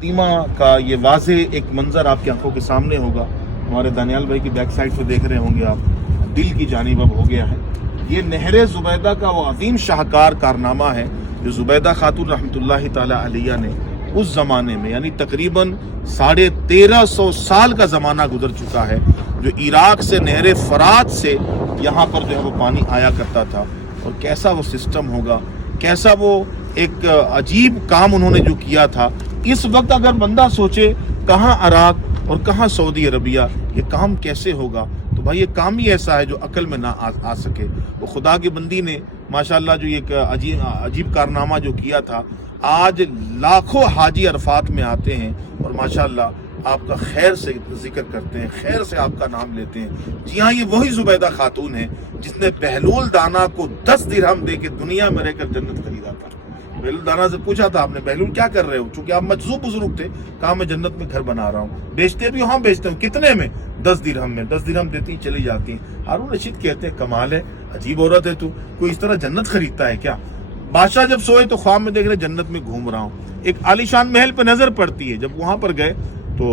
टीमा का ये वाज़ेह एक मंजर आपकी आंखों के सामने होगा। हमारे दानियाल भाई की बैक साइड पे देख रहे होंगे आप, दिल की जानिब अब हो गया है। ये नहर ज़ुबैदा का वो अजीम शाहकार कारनामा है जो ज़ुबैदा खातून रहमतुल्लाहि ताला अलैहा ने उस ज़माने में, यानी तकरीबन 1350 साल का ज़माना गुजर चुका है, जो इराक से नहर फरात से यहाँ पर जो है वो पानी आया करता था। और कैसा वो सिस्टम होगा, कैसा वो एक अजीब काम उन्होंने जो किया था। इस वक्त अगर बंदा सोचे कहाँ इराक और कहाँ सऊदी अरबिया, ये काम कैसे होगा, तो भाई ये काम ही ऐसा है जो अकल में ना आ सके। वो खुदा के बंदी ने माशाल्लाह जो एक अजीब कारनामा जो किया था, आज लाखों हाजी अरफात में आते हैं और माशाल्लाह आपका खैर से जिक्र करते हैं, खैर से आपका नाम लेते हैं। जी हाँ, ये वही ज़ुबैदा खातून है जिसने बहलूल दाना को 10 दिरहम दे के दुनिया में रहकर जन्नत खरीदा था। बहलूल दाना से पूछा था आपने, बहलूल क्या कर रहे हो? चूंकि आप मजजूब बुजुर्ग थे, कहा मैं जन्नत में घर बना रहा हूँ। बेचते भी? हाँ बेचते हूँ। कितने में? 10 दिरहम में। 10 दिरहम देती चली जाती हैं। हारून रशीद कहते हैं कमाल है, अजीब औरत है तू, कोई इस तरह जन्नत खरीदता है क्या? बादशाह जब सोए तो ख्वाब में देख रहे जन्नत में घूम रहा हूँ। एक आलीशान महल पे नजर पड़ती है, जब वहां पर गए तो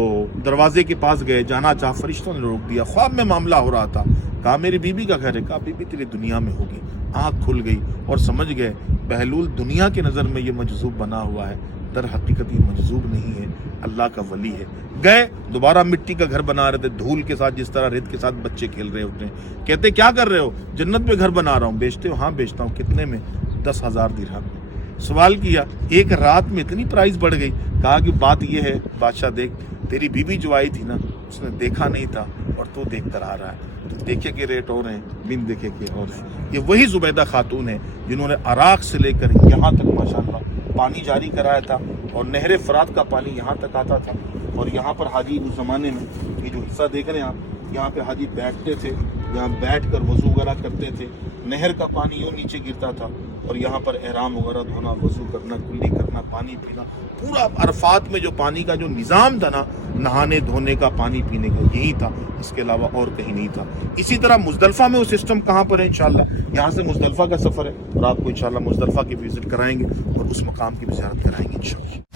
दरवाजे के पास गए, जाना चाह, फरिश्तों ने रोक दिया। ख्वाब में मामला हो रहा था, कहा मेरी बीबी का घर है, कहा बीबी तेरी दुनिया में होगी। आंख खुल गई और समझ गए बहलूल दुनिया के नजर में ये मजजूब बना हुआ है, दर हकीकत ये मजजूब नहीं है, अल्लाह का वली है। गए, दोबारा मिट्टी का घर बना रहे थे, धूल के साथ, जिस तरह रेत के साथ बच्चे खेल रहे होते हैं। कहते क्या कर रहे हो? जन्नत में घर बना रहा हूँ। बेचते हो? हाँ बेचता हूँ। कितने में? 10,000 दिरहम में। सवाल किया, एक रात में इतनी प्राइस बढ़ गई? कहा कि बात यह है बादशाह, देख तेरी बीबी जो आई थी ना, उसने देखा नहीं था और तू देख कर आ रहा है। तो देखे के रेट और हैं, बिन देखे के और हैं। ये वही ज़ुबैदा खातून है जिन्होंने इराक से लेकर यहाँ तक माशाल्लाह पानी जारी कराया था और नहर फरात का पानी यहाँ तक आता था। और यहाँ पर हाजी उस ज़माने में, ये जो हिस्सा देख रहे हैं आप, यहाँ पे हाजी बैठते थे, यहाँ बैठ कर वज़ू वगैरह करते थे। नहर का पानी यूँ नीचे गिरता था और यहाँ पर एहराम वगैरह धोना, वज़ू करना, कुल्ली करना, पानी पीना, पूरा अरफात में जो पानी का जो निज़ाम था ना, नहाने धोने का, पानी पीने का, यही था, इसके अलावा और कहीं नहीं था। इसी तरह मुज़दलिफ़ा में वो सिस्टम कहाँ पर है? इंशाअल्लाह यहाँ से मुज़दलिफ़ा का सफ़र है और आपको इंशाअल्लाह मुज़दलिफ़ा की विज़िट कराएंगे और उस मकाम की भी ज़ियारत कराएंगे इंशाअल्लाह।